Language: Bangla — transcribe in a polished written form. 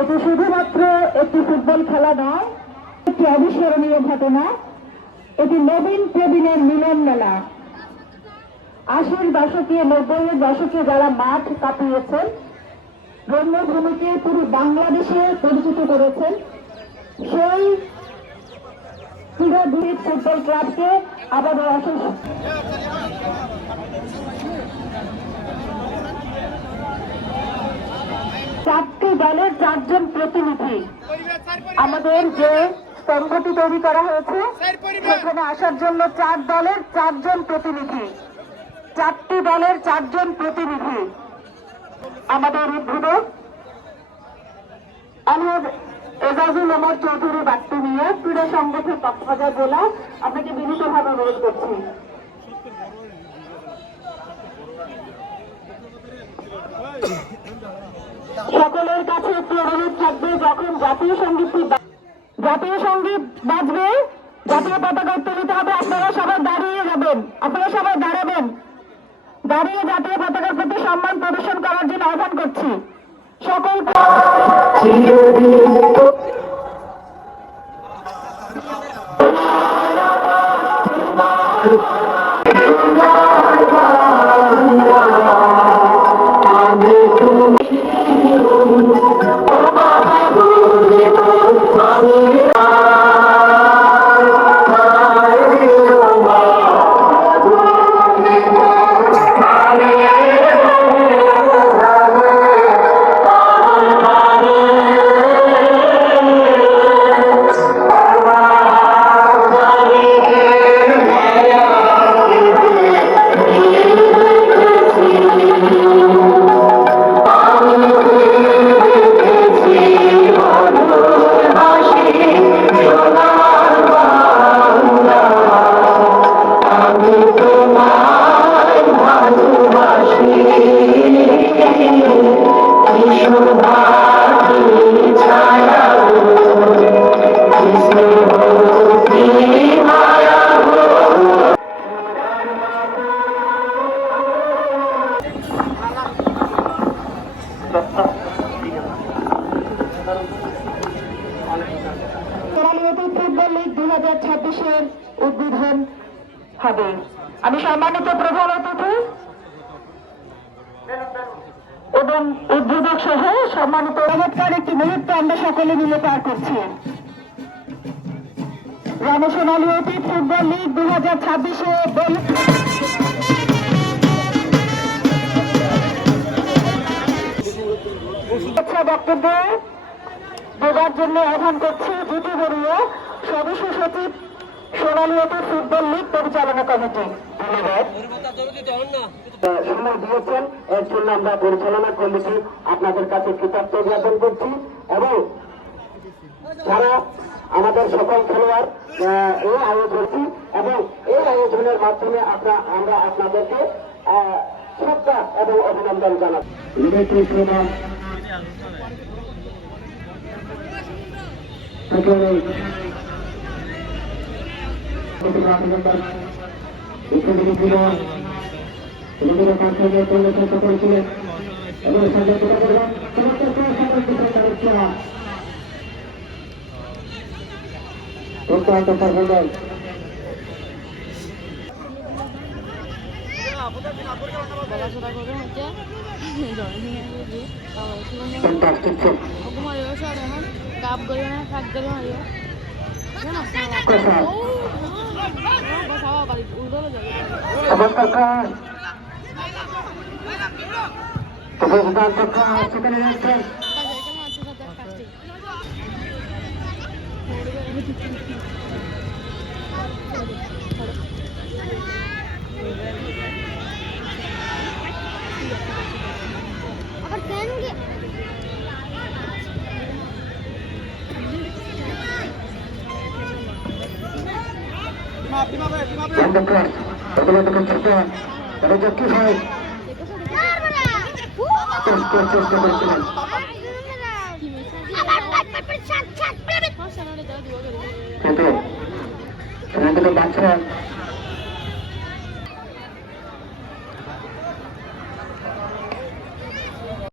এটি শুধুমাত্র একটি ফুটবল খেলা নয়, একটি অবিস্মরণীয় ঘটনা। এটি নবীন প্রবীণের মিলন মেলা। ৮০-র দশকে, ৯০-এর দশকে যারা মাঠ কাঁপিয়েছেন, রম্যভূমিকে পুরো বাংলাদেশে পরিচিত করেছেন, সেই ক্রীড়াবিদ ফুটবল ক্লাবকে আবারও অশেষ চারটি দলের ৪ জন প্রতিনিধি। আমাদের যে স্তম্ভটি তৈরি করা হয়েছে সেখানে আসার জন্য ৪ দলের ৪ জন প্রতিনিধি, ৪টি দলের ৪ জন প্রতিনিধি। আমাদের উদ্বোধক আলহাজ এজাজুল ওমর চৌধুরী বাড়তি নিয়ে ক্রীড়া সংগঠন কক্সবাজার জেলা আপনাকে বিনীতভাবে অনুরোধ করছি। সকলের কাছে একটি অনুরোধ থাকবে, যখন জাতীয় সঙ্গীত বাজবে, জাতীয় পতাকা উত্তোলিত হবে, আপনারা সবাই দাঁড়িয়ে যাবেন, আপনারা সবাই দাঁড়াবেন। দাঁড়িয়ে জাতীয় পতাকার প্রতি সম্মান প্রদর্শন করার জন্য আহ্বান করছি সকল। ফুটবল লীগ 2026-এর উদ্বোধন হবে। আমি সম্মানিত প্রধান অতিথি এবং উদ্বোধক সহ সম্মানিত চমৎকার একটি মুহূর্ত আমরা সকলে মিলে পার করছি। রামসোনালী অতীত ফুটবল লীগ 2026-এ বক্তব্য দেওয়ার জন্য আহ্বান করছি জিটি বড়ুয়া, সদস্য সচিব, সোনালী অতীত ফুটবল লীগ পরিচালনা কমিটি। ধন্যবাদ। সময় দিয়েছেন এর জন্য আমরা পরিচালনা কমিটি আপনাদের কাছে কৃতজ্ঞ জ্ঞাপন করছি এবং যারা আমাদের সকল খেলোয়াড় এই আয়োজনটি এবং এই আয়োজনের মাধ্যমে আমরা আপনাদেরকে শ্রদ্ধা এবং অভিনন্দন জানাচ্ছি। করেছিলেন এবং অত্যন্ত পারফরমেন্স সেখানে রয়েছেন কি হয় চেষ্টা করেছিলেন কিন্তু বাচ্চারা